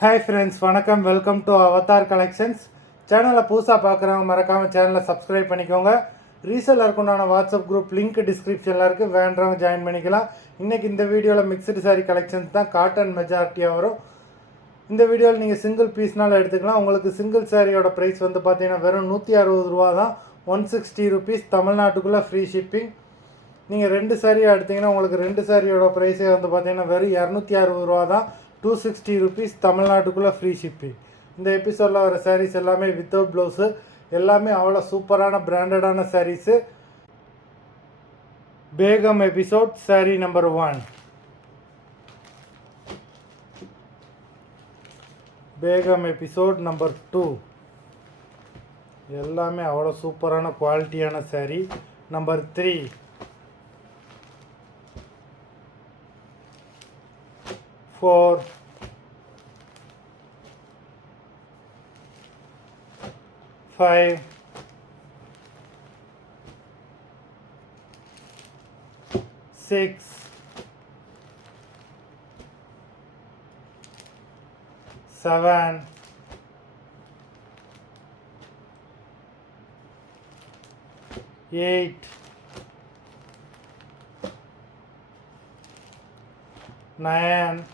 Hi friends, வணக்கம். Welcome to Avatar collections. சேனலை புதுசாக பார்க்குறவங்க மறக்காமல் சேனலை சப்ஸ்கிரைப் பண்ணிக்கோங்க. ரீசெல்லருக்கு உண்டான வாட்ஸ்அப் குரூப் லிங்க் டிஸ்கிரிப்ஷனில் இருக்குது, வேண்டவங்க ஜாயின் பண்ணிக்கலாம். இன்றைக்கி இந்த வீடியோவில் மிக்சடு சாரீ கலெக்ஷன்ஸ் தான் காட்டன் மெஜாரிட்டியாக வரும். இந்த வீடியோவில் நீங்கள் சிங்கிள் பீஸ்னாலும் எடுத்துக்கலாம். உங்களுக்கு சிங்கிள் சாரியோட ப்ரைஸ் வந்து பார்த்தீங்கன்னா வெறும் 160 ரூபா தான். 160 ருபீஸ், தமிழ்நாட்டுக்குள்ளே ஃப்ரீ ஷிப்பிங். நீங்கள் 2 சாரியாக எடுத்திங்கன்னா உங்களுக்கு 2 சாரியோட ப்ரைஸே வந்து பார்த்தீங்கன்னா வெறும் 260 ரூபா தான். 260 ருபீஸ், தமிழ்நாட்டுக்குள்ளே ஃப்ரீ ஷிப்பிங். இந்த எபிசோடில் வர சாரீஸ் எல்லாமே வித்தவுட் ப்ளவுஸு, எல்லாமே அவ்வளோ சூப்பரான பிராண்டடான சாரீஸு. பேகம் எபிசோட் சாரீ நம்பர் 1. பேகம் எபிசோட் நம்பர் 2. எல்லாமே அவ்வளோ சூப்பரான குவாலிட்டியான சாரீ. நம்பர் 3. 4. 5. 6. 7. 8. 9.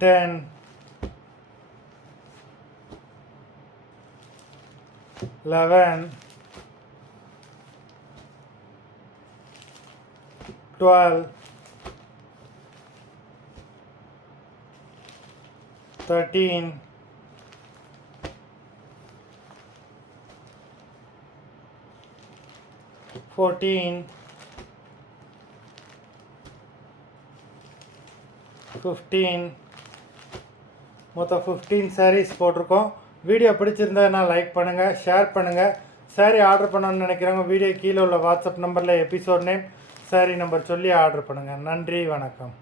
10. 11. 12. 13. 14. 15. மொத்தம் 15 சாரீஸ் போட்டிருக்கோம். வீடியோ பிடிச்சிருந்ததுன்னா லைக் பண்ணுங்கள், ஷேர் பண்ணுங்கள். சாரீ ஆர்டர் பண்ணணும்னு நினைக்கிறவங்க வீடியோ கீழே உள்ள வாட்ஸ்அப் நம்பரில் எபிசோட் நேம், சாரீ நம்பர் சொல்லி ஆர்டர் பண்ணுங்கள். நன்றி, வணக்கம்.